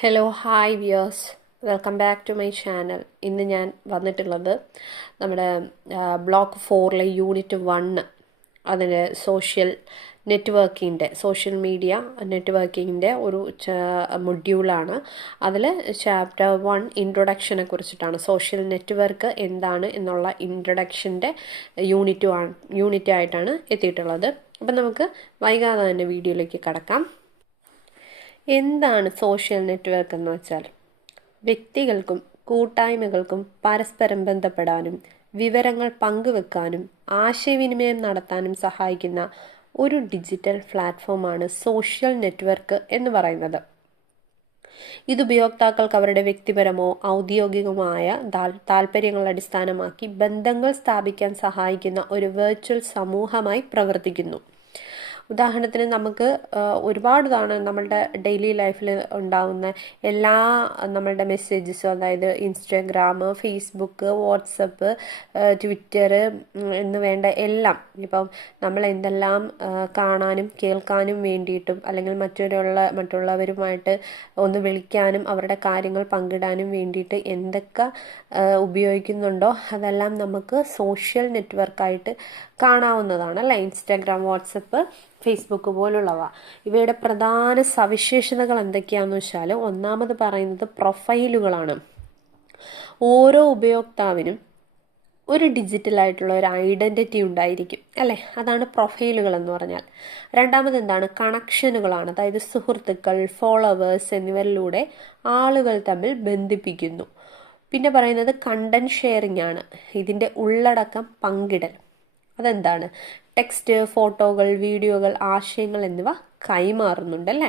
Hello hi viewers, welcome back to my channel. ഇന്ന് ഞാൻ വന്നിട്ടുള്ളത് നമ്മുടെ ബ്ലോക്ക് 4 യൂണിറ്റ് 1 അതിൻ്റെ സോഷ്യൽ മീഡിയ നെറ്റ്വർക്കിങ്ങിൻ്റെ ഒരു മൊഡ്യൂളാണ്. അതിൽ ചാപ്റ്റർ 1 ഇൻട്രൊഡക്ഷനെ കുറിച്ചിട്ടാണ്. സോഷ്യൽ നെറ്റ്വർക്ക് എന്താണ് എന്നുള്ള ഇൻട്രൊഡക്ഷൻ്റെ യൂണിറ്റ് ആയിട്ടാണ് എത്തിയിട്ടുള്ളത്. അപ്പം നമുക്ക് വൈകാതെ തന്നെ വീഡിയോയിലേക്ക് കടക്കാം. എന്താണ് സോഷ്യൽ നെറ്റ്വർക്ക് എന്ന് വെച്ചാൽ, വ്യക്തികൾക്കും കൂട്ടായ്മകൾക്കും പരസ്പരം ബന്ധപ്പെടാനും വിവരങ്ങൾ പങ്കുവെക്കാനും ആശയവിനിമയം നടത്താനും സഹായിക്കുന്ന ഒരു ഡിജിറ്റൽ പ്ലാറ്റ്ഫോമാണ് സോഷ്യൽ നെറ്റ്വർക്ക് എന്ന് പറയുന്നത്. ഇത് ഉപയോക്താക്കൾക്ക് അവരുടെ വ്യക്തിപരമോ ഔദ്യോഗികമായ താല്പര്യങ്ങൾ അടിസ്ഥാനമാക്കി ബന്ധങ്ങൾ സ്ഥാപിക്കാൻ സഹായിക്കുന്ന ഒരു വെർച്വൽ സമൂഹമായി പ്രവർത്തിക്കുന്നു. ഉദാഹരണത്തിന് നമുക്ക് ഒരുപാട് തവണ നമ്മളുടെ ഡെയിലി ലൈഫിൽ ഉണ്ടാകുന്ന എല്ലാ നമ്മളുടെ മെസ്സേജസും, അതായത് ഇൻസ്റ്റാഗ്രാം, ഫേസ്ബുക്ക്, വാട്സപ്പ്, ട്വിറ്റർ എന്ന് വേണ്ട എല്ലാം, ഇപ്പം നമ്മൾ എന്തെല്ലാം കാണാനും കേൾക്കാനും വേണ്ടിയിട്ടും അല്ലെങ്കിൽ മറ്റുള്ളവരുമായിട്ട് ഒന്ന് വിളിക്കാനും അവരുടെ കാര്യങ്ങൾ പങ്കിടാനും വേണ്ടിയിട്ട് എന്തൊക്കെ ഉപയോഗിക്കുന്നുണ്ടോ അതെല്ലാം നമുക്ക് സോഷ്യൽ നെറ്റ്വർക്കായിട്ട് കാണാവുന്നതാണ് അല്ലേ. ഇൻസ്റ്റാഗ്രാം, വാട്സപ്പ്, ഫേസ്ബുക്ക് പോലുള്ളവ. ഇവയുടെ പ്രധാന സവിശേഷതകൾ എന്തൊക്കെയാണെന്ന് വെച്ചാൽ, ഒന്നാമത് പറയുന്നത് പ്രൊഫൈലുകളാണ്. ഓരോ ഉപയോക്താവിനും ഒരു ഡിജിറ്റലായിട്ടുള്ള ഒരു ഐഡൻറ്റിറ്റി ഉണ്ടായിരിക്കും അല്ലേ, അതാണ് പ്രൊഫൈലുകൾ എന്ന് പറഞ്ഞാൽ. രണ്ടാമത് എന്താണ്, കണക്ഷനുകളാണ്. അതായത് സുഹൃത്തുക്കൾ, ഫോളോവേഴ്സ് എന്നിവരിലൂടെ ആളുകൾ തമ്മിൽ ബന്ധിപ്പിക്കുന്നു. പിന്നെ പറയുന്നത് കണ്ടന്റ് ഷെയറിംഗ് ആണ്. ഇതിൻ്റെ ഉള്ളടക്കം പങ്കിടൽ. അതെന്താണ്, ടെക്സ്റ്റ്, ഫോട്ടോകൾ, വീഡിയോകൾ, ആശയങ്ങൾ എന്നിവ കൈമാറുന്നുണ്ട് അല്ലേ.